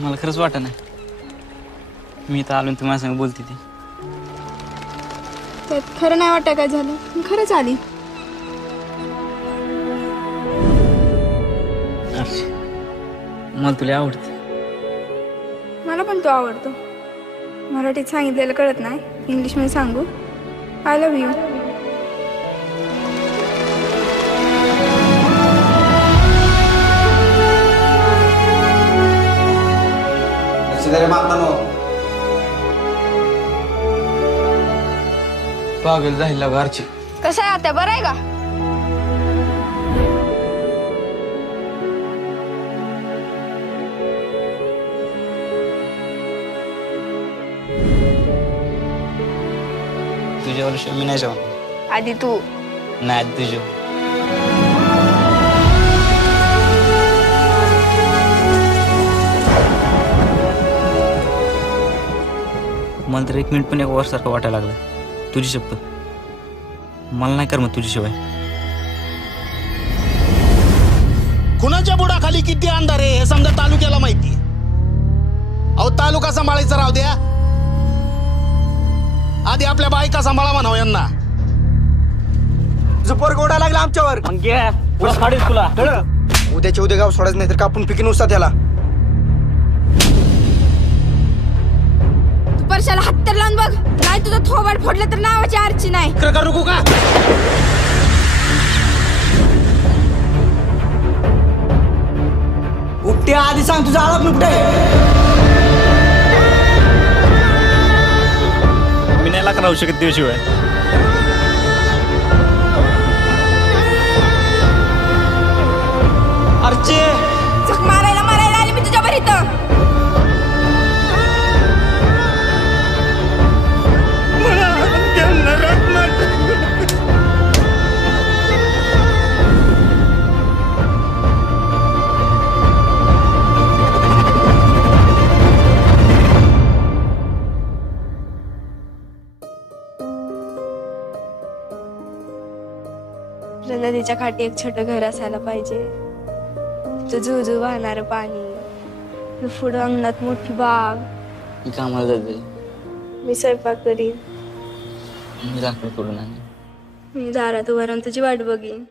मला खरंच वाटत नाही मी तर आलो तुम्ही माझ्या संग बोलते ती त्यात खरं नाही वाटत काय झालं मी खरंच आली मला तुला आवडते मला पण तो आवडतो मराठीत सांगितलेलं कळत नाही इंग्लिशमध्ये सांगू आय लव्ह यू पागल झाला घरची कसं आहे आता बरं आहे का तुझ्यावर मी नाही जाऊ आधी तू नाही तुझ्या मला तर 1 मिनिट पण एक वर्षासारखं वाटायला लागलं तुझी शपथ मला नाही कर मग तुझ्याशिवाय कुणाच्या बुडाखाली किती अंधार आहे हे समजा तालुक्याला माहिती अहो तालुका सांभाळायचा राहू द्या आधी आपल्या बायका सांभाळा म्हणावं यांना जुपर गोडा लागला आमच्यावर तुला उद्याच्या उद्या गाव सोडायचं नाही तर कापून पिकीन उसा त्याला तू परशाला हात तर लावून बघ नाही तुझं थोबाड फोडलं तर नावाची आरची नाही नको का उपटे आधी सांग तुझा आळप नुकटे मी नाही लाख राहू शकत दिवशिवाय अर्चे झक मारायला आली मी तुझ्यावर इथं नदीच्या काठी एक छोटं घर असायला पाहिजे झुझू वाहणारं पाणी पुढं अंगणात मोठी बाग मी कामाला जाते मी स्वयंपाक करीन मी लाकडं तोडून आणेन. मी दारात उभारून तुझी वाट बघीन